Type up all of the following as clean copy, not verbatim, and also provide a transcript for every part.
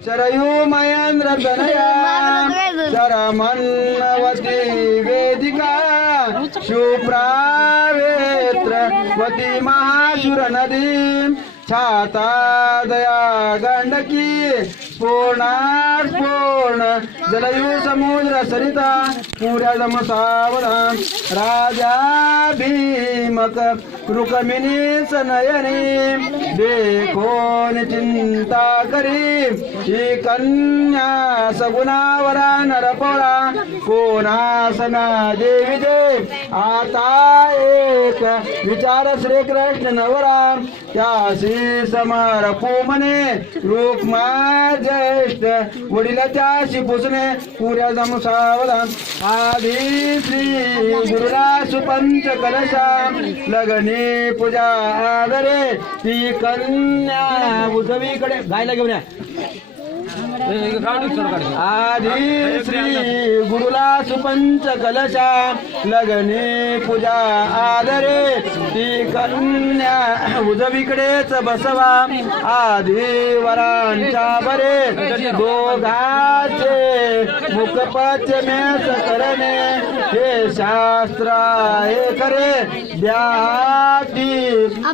शरयू महेंद्र तनया शरमन्वती वेदिका शुप्रावेत्रवती महाशुर नदी छाता दया गंडकी पूर्ण जलयू समुद्र सरिता पुऱ्या जमसावरा राजा भीमक रुक्मिणी सनयनी देखोन चिंता करी ही कन्या सगुणावरा नरपौळा कोणासना देवी दे आता एक विचार श्रीकृष्ण नवरा त्याशी समर्पो म्हणे रुक्मा ज्येष्ठ वडिलाच्याशी पुसणे पुऱ्या जमसावधान आधी श्री गुरुला सुपंच कलशा लग्नी पूजा आदरे ती कन्या उजवीकडे गायला घेऊन या आधी श्री गुरुला सुपंच कलशा लग्नी पूजा आदरे ती कन्या उजवीकडेच बसवा आधी वरांच्या बरे दोघाचे मुखपच मेस करणे हे शास्त्र हे करे द्याती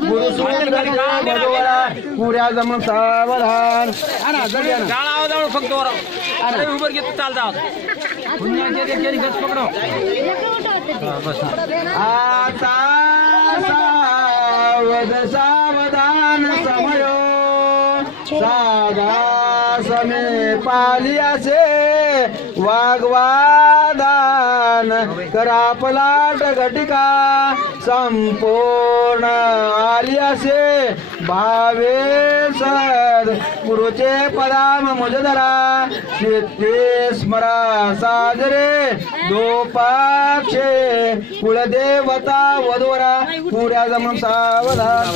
गुरुसूत्र पुऱ्या जम सावधान फक्त उबर घेत चालता आता सावधान समयो साधा समे पाली असे वाग्वादान करा पलाट घटिका संपूर्ण आली असे भावे सद गुरुचे पदाम मुजधरा चित्ते स्मरा साजरे दोपाक्षे कुलदेवता वधुवरा पुऱ्या जम सावधान